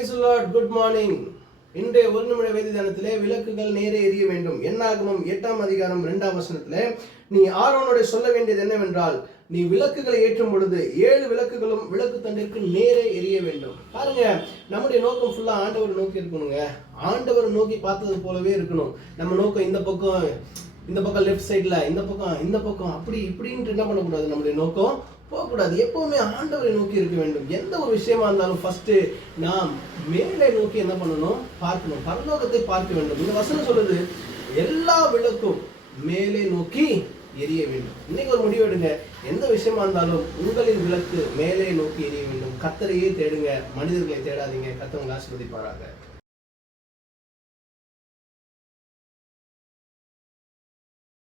Morning இன்றைய ஒரு நிமிட வேதி தினத்திலே விளக்குகள் நேரே எரிய வேண்டும். என்னாகமும் எட்டாம் அதிகாரம் இரண்டாம் வசனத்திலே நீ ஆரோனோட சொல்ல வேண்டியது என்னவென்றால் நீ விளக்குகளை ஏற்றும் பொழுது ஏழு விளக்குகளும் விளக்கு தண்டிற்கு நேரே எரிய வேண்டும். பாருங்க நம்முடைய நோக்கம் ஃபுல்லா ஆண்டவரை நோக்கி இருக்கணுங்க. ஆண்டவரை நோக்கி பார்த்தது போலவே இருக்கணும். நம்ம நோக்கம் இந்த பக்கம் இந்த பக்கம் லெஃப்ட் சைடில் இந்த பக்கம் இந்த பக்கம் அப்படி இப்படின்ட்டு என்ன பண்ணக்கூடாது? நம்மளுடைய நோக்கம் போகக்கூடாது. எப்போவுமே ஆண்டவரை நோக்கி இருக்க வேண்டும். எந்த ஒரு விஷயமா இருந்தாலும் ஃபஸ்ட்டு நாம் மேலே நோக்கி என்ன பண்ணணும்? பார்க்கணும். பரலோகத்தை பார்க்க வேண்டும். இந்த வசனம் சொல்லுது எல்லா விளக்கும் மேலே நோக்கி எரிய வேண்டும். இன்னைக்கு ஒரு முடிவு எடுங்க. எந்த விஷயமா இருந்தாலும் உங்களின் விளக்கு மேலே நோக்கி எரிய வேண்டும். கத்தரையே தேடுங்க. மனிதர்களை தேடாதீங்க. கத்தவங்க ஆசிர்வதிப்பாராங்க